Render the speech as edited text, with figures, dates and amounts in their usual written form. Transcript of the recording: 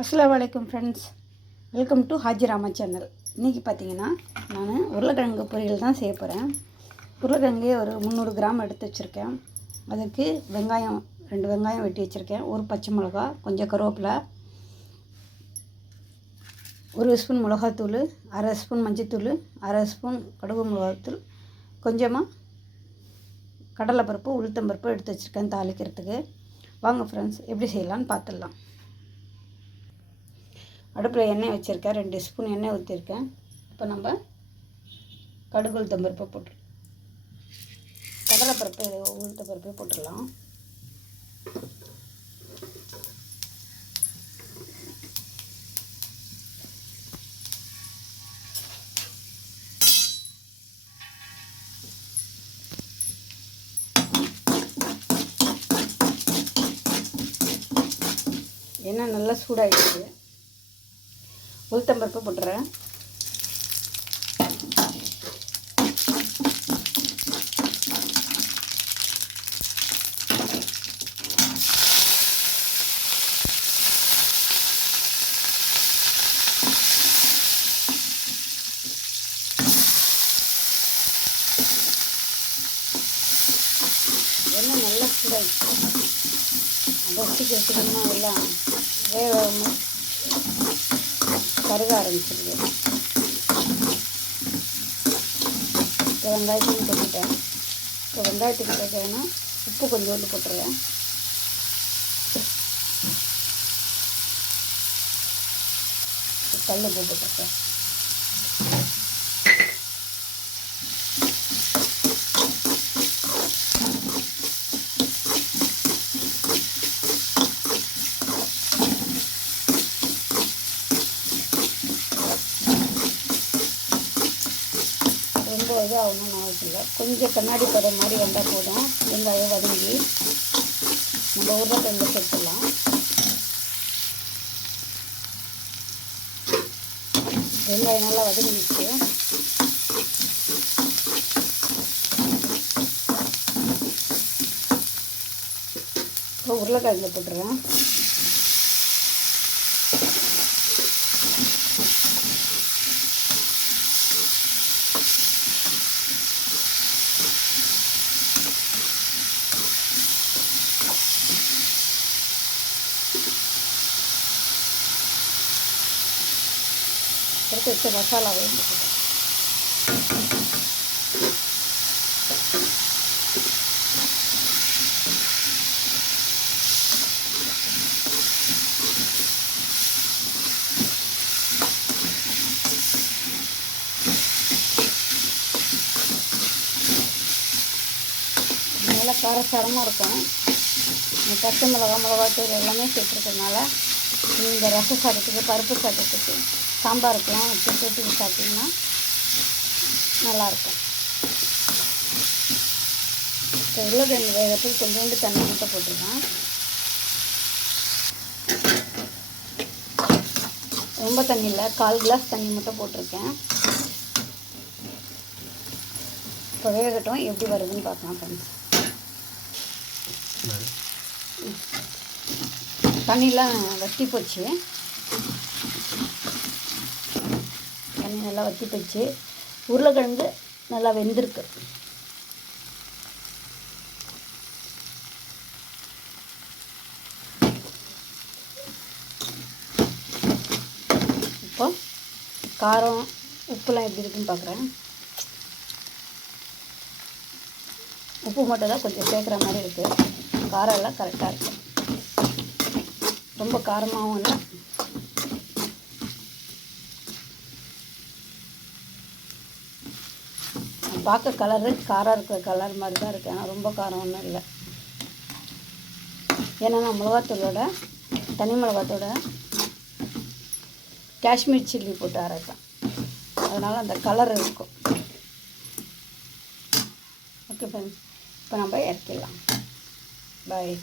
அஸ்ஸலாமு அலைக்கும் friends, welcome to Haji Rama channel. இன்றைக்கி பார்த்தீங்கன்னா நான் உருளைக்கிழங்கு பொரியல் தான் செய்ய போகிறேன். உருளைக்கிழங்கு ஒரு 300 கிராம் எடுத்து வச்சுருக்கேன். அதுக்கு வெங்காயம் 2 வெங்காயம் வெட்டி வச்சுருக்கேன், ஒரு பச்சை மிளகா, கொஞ்சம் கருவேப்பிலை, 1 ஸ்பூன் மிளகாத்தூள், 1/2 ஸ்பூன் மஞ்சத்தூள், 1/2 ஸ்பூன் கடுகு மிளகாத்தூள், கொஞ்சமாக கடலைப்பருப்பு உளுத்தம்பருப்பு எடுத்து வச்சுருக்கேன் தாளிக்கிறதுக்கு. வாங்க ஃப்ரெண்ட்ஸ், எப்படி செய்யலான்னு பார்த்துடலாம். அடுப்பில் எண்ணெய் வச்சுருக்கேன், 2 ஸ்பூன் எண்ணெய் ஊற்றிருக்கேன். இப்போ நம்ம கடுகு உளுத்தம்பருப்பை போட்டுருலாம், கடலைப்பருப்பு உளுத்தம்பருப்பை போட்டுடலாம். எண்ணெய் நல்லா சூடாகிடுச்சு, உளுத்தம்பருப்பு போட்டுறேன். எண்ணெய் நல்லா சூடாகிடுச்சு, சீக்கிரமாக எல்லாம் வேக கருக ஆரம்பிச்சிருது. இப்போ வெங்காயத்தையும் கொட்டிட்டேன். இப்போ வெங்காயத்துக்கு தேவையான உப்பு கொஞ்சோண்டு போட்டுருவேன். கல் உப்பு போட்டுருக்கேன். ரொம்ப இதாகணும்னு அவசியம் இல்லை, கொஞ்சம் கண்ணாடி பதம் மாதிரி வந்தால் போதும். வெங்காயம் வதங்கி நம்ம உருளைக்கிழங்கு சேர்த்துடலாம். வெங்காயம் நல்லா வதங்கிடுச்சு. இப்போ உருளைக்கிழங்கு போட்டுறேன். எடுத்து வச்ச மசாலாவையும் போட்டுக்கிறேன். நல்லா காரசாரமாக இருக்கும். பச்சை மிளகாத்தூள் எல்லாமே சேர்த்துருக்கறனால இந்த ரச சாதத்துக்கு, பருப்பு சாதத்துக்கு, சாம்பாருக்கெலாம் வச்சு தொட்டுக்கு சாப்பிட்டிங்கன்னா நல்லாயிருக்கும். இப்போ உருளைக்கிழங்கு வேகத்துக்கு கொஞ்சோண்டு தண்ணி மட்டும் போட்டுருக்கேன். ரொம்ப தண்ணி இல்லை, 1/4 கிளாஸ் தண்ணி மட்டும் போட்டிருக்கேன். இப்போ வேகட்டும், எப்படி வருதுன்னு பார்க்கலாம் ஃப்ரெண்ட்ஸ். தண்ணிலாம் வற்றி போச்சு, தண்ணி நல்லா வற்றி போச்சு. உருளைக்கிழங்கு நல்லா வெந்திருக்கு. இப்போ காரம் உப்புலாம் எப்படி இருக்குன்னு பார்க்குறேன். உப்பு மட்டும் தான் கொஞ்சம் சேர்க்குற மாதிரி இருக்குது, காரம் எல்லாம் கரெக்டாக இருக்குது. ரொம்ப காரமாகவும் இல்லை, பார்க்க கலரு காரம் இருக்கிற கலர் மாதிரி தான் இருக்குது, ஆனால் ரொம்ப காரம் ஒன்றும் இல்லை. ஏன்னா நான் மிளகாத்தூளோட, தனி மிளகாத்தோட காஷ்மீர் சில்லி போட்டு அரைப்பேன், அதனால் அந்த கலர் இருக்கும். ஓகே ஃப்ரெண்ட்ஸ், இப்போ நம்ம இறக்கிடலாம். பாய்.